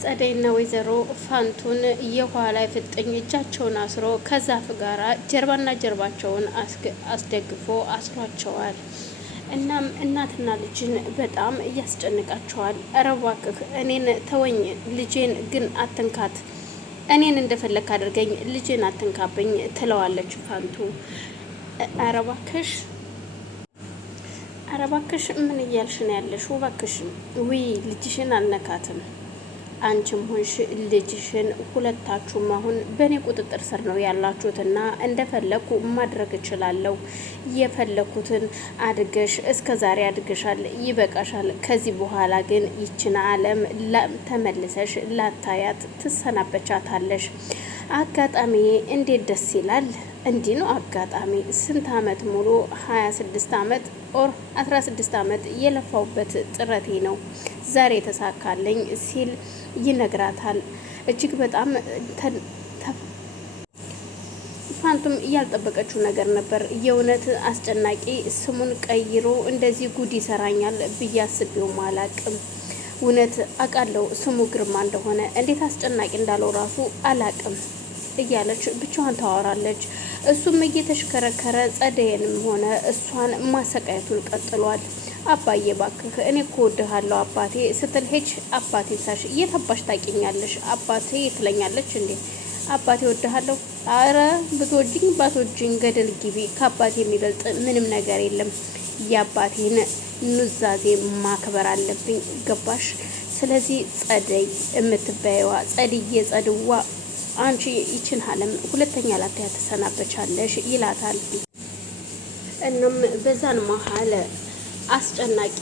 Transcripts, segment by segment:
ጸደይና ወይዘሮ ፋንቱን የኋላ ፍጥኝ እጃቸውን አስሮ ከዛፍ ጋራ ጀርባና ጀርባቸውን አስደግፎ አስሯቸዋል። እናም እናትና ልጅን በጣም እያስጨንቃቸዋል። ኧረ እባክህ እኔን ተወኝ፣ ልጄን ግን አትንካት፣ እኔን እንደፈለክ አድርገኝ፣ ልጄን አትንካብኝ ትለዋለች ፋንቱ። ኧረ እባክሽ ምን እያልሽ ነው ያለሽው? እባክሽ ውይ ልጅሽን አልነካትም። አንቺም ሆንሽ ልጅሽን ሁለታችሁም አሁን በእኔ ቁጥጥር ስር ነው ያላችሁትና እንደፈለኩ ማድረግ እችላለሁ። የፈለኩትን አድገሽ እስከ ዛሬ አድገሻል፣ ይበቃሻል። ከዚህ በኋላ ግን ይችን ዓለም ተመልሰሽ ላታያት ትሰናበቻታለሽ። አጋጣሚ እንዴት ደስ ይላል! እንዲህ ነው አጋጣሚ። ስንት አመት ሙሉ 26 አመት ኦር 16 አመት የለፋውበት ጥረቴ ነው ዛሬ ተሳካለኝ ሲል ይነግራታል። እጅግ በጣም ፋንቱም እያልጠበቀችው ነገር ነበር። የእውነት አስጨናቂ ስሙን ቀይሮ እንደዚህ ጉድ ይሰራኛል ብዬ አስቤውም አላቅም። እውነት አውቃለሁ ስሙ ግርማ እንደሆነ፣ እንዴት አስጨናቂ እንዳለው ራሱ አላቅም እያለች ብቻዋን ታወራለች። እሱም እየተሽከረከረ ጸደይንም ሆነ እሷን ማሰቃየቱን ቀጥሏል። አባዬ ባክህ እኔ እኮ እወድሃለሁ አባቴ ስትል ሄች አባቴ ሳሽ እየተባሽ ታውቂኛለሽ አባቴ ትለኛለች እንዴ? አባቴ እወድሃለሁ። አረ ብትወጂኝ ባትወጂኝ ገደል ግቢ፣ ከአባቴ የሚበልጥ ምንም ነገር የለም። የአባቴን ኑዛዜ ማክበር አለብኝ ገባሽ? ስለዚህ ጸደይ የምትበየዋ ጸድዬ ጸድዋ አንቺ ይችን ዓለም ሁለተኛ ላታያ ተሰናበቻለሽ ይላታል። እናም በዛን መሀል አስጨናቂ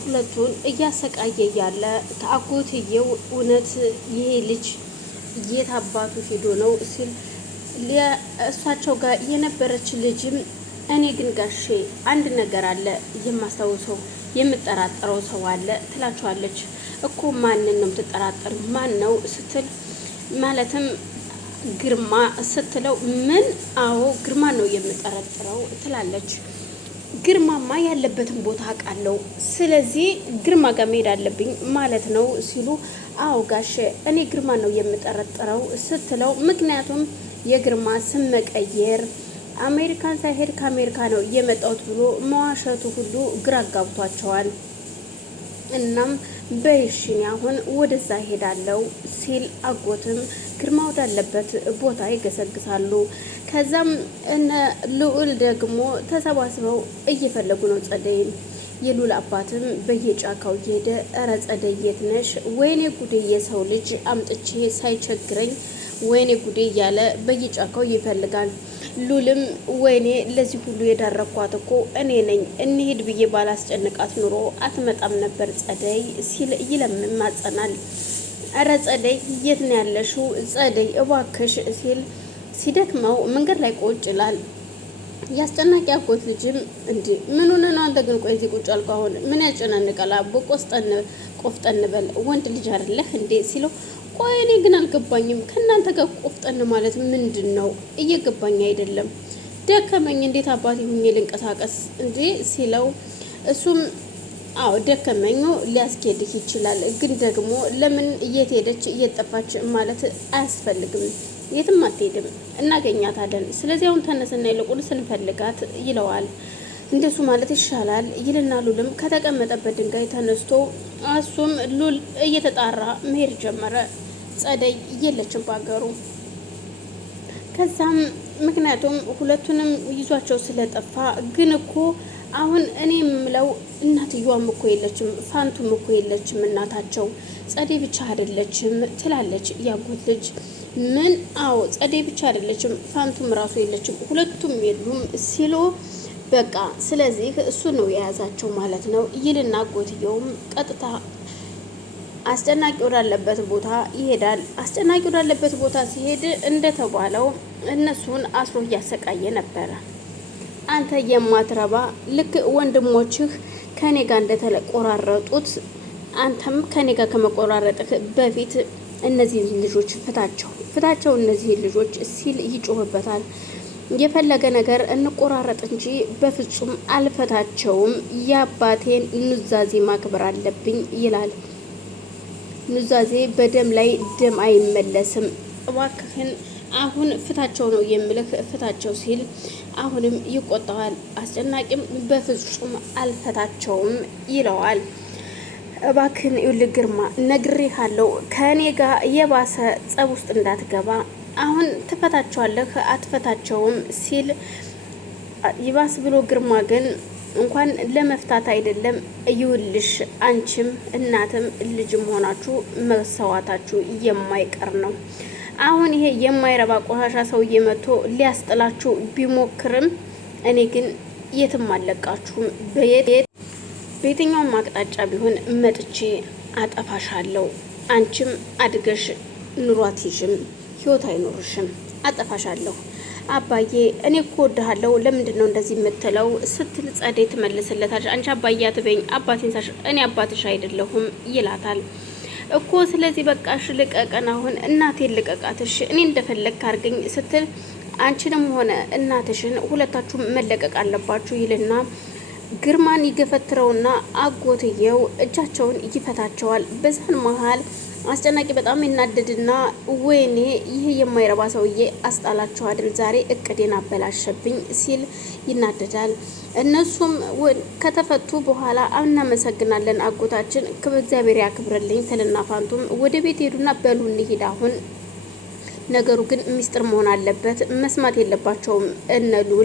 ሁለቱን እያሰቃየ ያለ ከአጎትየው እውነት ይሄ ልጅ የት አባቱ ሄዶ ነው ሲል እሳቸው ጋር የነበረች ልጅም እኔ ግን ጋሼ አንድ ነገር አለ የማስታውሰው የምጠራጠረው ሰው አለ ትላቸዋለች። እኮ ማንን ነው የምትጠራጠር? ማን ነው ስትል ማለትም ግርማ ስትለው ምን? አዎ ግርማ ነው የምጠረጥረው ትላለች። ግርማማ ያለበትን ቦታ አውቃለሁ፣ ስለዚህ ግርማ ጋር መሄድ አለብኝ ማለት ነው ሲሉ አዎ ጋሼ እኔ ግርማ ነው የምጠረጥረው ስትለው ምክንያቱም የግርማ ስም መቀየር አሜሪካን ሳይሄድ ከአሜሪካ ነው የመጣሁት ብሎ መዋሸቱ ሁሉ ግራ አጋብቷቸዋል። እናም በይሽኝ አሁን ወደዛ ሄዳለው ሲል አጎትም ግርማ ወዳለበት ቦታ ይገሰግሳሉ። ከዛም እነ ልዑል ደግሞ ተሰባስበው እየፈለጉ ነው ጸደይን። የሉል አባትም በየጫካው እየሄደ እረ ጸደይ የት ነሽ? ወይኔ ጉዴ የሰው ልጅ አምጥቼ ሳይቸግረኝ ወይኔ ጉዴ እያለ በየጫካው ይፈልጋል። ሉልም ወይኔ ለዚህ ሁሉ የዳረኳት እኮ እኔ ነኝ፣ እንሂድ ብዬ ባላስጨንቃት ኑሮ አትመጣም ነበር ጸደይ ሲል ይለምማጸናል። እረ ጸደይ የት ነው ያለሽው? ጸደይ እባክሽ ሲል ሲደክመው መንገድ ላይ ቁጭ ይላል። ያስጨናቂ አጎት ልጅም እንዴ ምን ሆነ ነው አንተ ግን? ቆይ እዚህ ቁጭ አልኩ፣ አሁን ምን ያጨናንቃል? አቦ ቆፍጠን በል ወንድ ልጅ አይደለህ እንዴ ሲለው ቆይ እኔ ግን አልገባኝም፣ ከእናንተ ጋር ቆፍጠን ማለት ምንድን ነው? እየገባኝ አይደለም። ደከመኝ፣ እንዴት አባቴ ሁኜ ልንቀሳቀስ እንዴ ሲለው እሱም አዎ ደከመኝ ሊያስኬድህ ይችላል፣ ግን ደግሞ ለምን እየት ሄደች እየጠፋች ማለት አያስፈልግም፣ የትም አትሄድም፣ እናገኛታለን። ስለዚህ አሁን ተነስና ይልቁን ስንፈልጋት ይለዋል። እንደሱ ማለት ይሻላል ይልና ሉልም ከተቀመጠበት ድንጋይ ተነስቶ እሱም ሉል እየተጣራ መሄድ ጀመረ። ጸደይ የለችም ባገሩ። ከዛም ምክንያቱም ሁለቱንም ይዟቸው ስለጠፋ ግን እኮ አሁን እኔ የምለው እናትየዋም እኮ የለችም፣ ፋንቱም እኮ የለችም እናታቸው፣ ጸደይ ብቻ አይደለችም ትላለች ያጎት ልጅ። ምን? አዎ ጸደይ ብቻ አይደለችም ፋንቱም ራሱ የለችም፣ ሁለቱም የሉም ሲሉ በቃ ስለዚህ እሱ ነው የያዛቸው ማለት ነው ይልና አጎትየውም ቀጥታ አስጨናቂ ወዳለበት ቦታ ይሄዳል። አስጨናቂ ወዳለበት ቦታ ሲሄድ እንደተባለው እነሱን አስሮ እያሰቃየ ነበረ። አንተ የማትረባ ልክ ወንድሞችህ ከኔ ጋር እንደተቆራረጡት አንተም ከኔ ጋር ከመቆራረጥህ በፊት እነዚህ ልጆች ፍታቸው እነዚህ ልጆች ሲል ይጮህበታል። የፈለገ ነገር እንቆራረጥ እንጂ በፍጹም አልፈታቸውም፣ የአባቴን ኑዛዜ ማክበር አለብኝ ይላል። ኑዛዜ በደም ላይ ደም አይመለስም። እባክህን አሁን ፍታቸው ነው የምልህ፣ ፍታቸው ሲል አሁንም ይቆጣዋል። አስጨናቂም በፍጹም አልፈታቸውም ይለዋል። እባክህን ይኸውልህ ግርማ ነግሬሃለሁ፣ ከእኔ ጋር የባሰ ጸብ ውስጥ እንዳትገባ። አሁን ትፈታቸዋለህ አትፈታቸውም ሲል ይባስ ብሎ ግርማ ግን እንኳን ለመፍታት አይደለም ይውልሽ አንቺም እናትም ልጅም ሆናችሁ መሰዋታችሁ የማይቀር ነው። አሁን ይሄ የማይረባ ቆሻሻ ሰውዬ መጥቶ ሊያስጥላችሁ ቢሞክርም እኔ ግን የትም አለቃችሁም። በየትኛውም አቅጣጫ ቢሆን መጥቼ አጠፋሻለሁ። አንቺም አድገሽ ኑሯት ይሽም ህይወት አይኖርሽም፣ አጠፋሻለሁ። አባዬ እኔ እኮ ወድሃለሁ፣ ለምንድን ነው እንደዚህ የምትለው ስትል ጸደይ ትመልስለታለች። አንቺ አባዬ አትበይኝ፣ አባቴን ሳሽ እኔ አባትሽ አይደለሁም ይላታል እኮ። ስለዚህ በቃሽ ልቀቀን፣ አሁን እናቴን ልቀቃትሽ፣ እኔ እንደፈለግ ካርገኝ ስትል አንቺንም ሆነ እናትሽን ሁለታችሁም መለቀቅ አለባችሁ ይልና ግርማን ይገፈትረውና አጎትየው እጃቸውን ይፈታቸዋል። በዛን መሀል አስጨናቂ በጣም ይናደድና ወይኔ ይህ የማይረባ ሰውዬ አስጣላቸው አይደል ዛሬ እቅዴን አበላሸብኝ ሲል ይናደዳል። እነሱም ከተፈቱ በኋላ እናመሰግናለን አጎታችን እግዚአብሔር ያክብርልኝ ትልና ፋንቱም ወደ ቤት ሄዱና በሉ እንሂድ አሁን ነገሩ ግን ሚስጥር መሆን አለበት መስማት የለባቸውም እነ ሉል